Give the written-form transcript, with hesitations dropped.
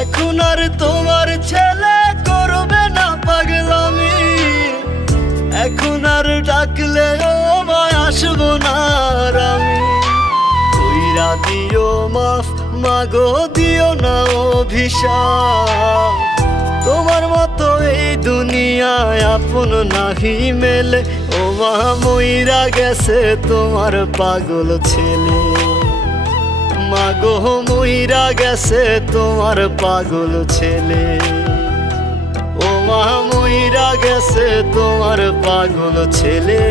এখন আর তোমার ছেলে করবে না পাগলামি, এখন আর ডাকলে ও মায় আসবো না আর আমি। কইরা দিও মাফ মাগো, দিও না অভিশাপ। তোমার মতো এই দুনিয়ায় আপন নাহি মেলে, ও মা মইরা গেছে তোমার পাগল ছেলে। মাগো মইরা গেছে তোমার পাগল ছেলে, ও মা মইরা গেছে তোমার পাগল ছেলে।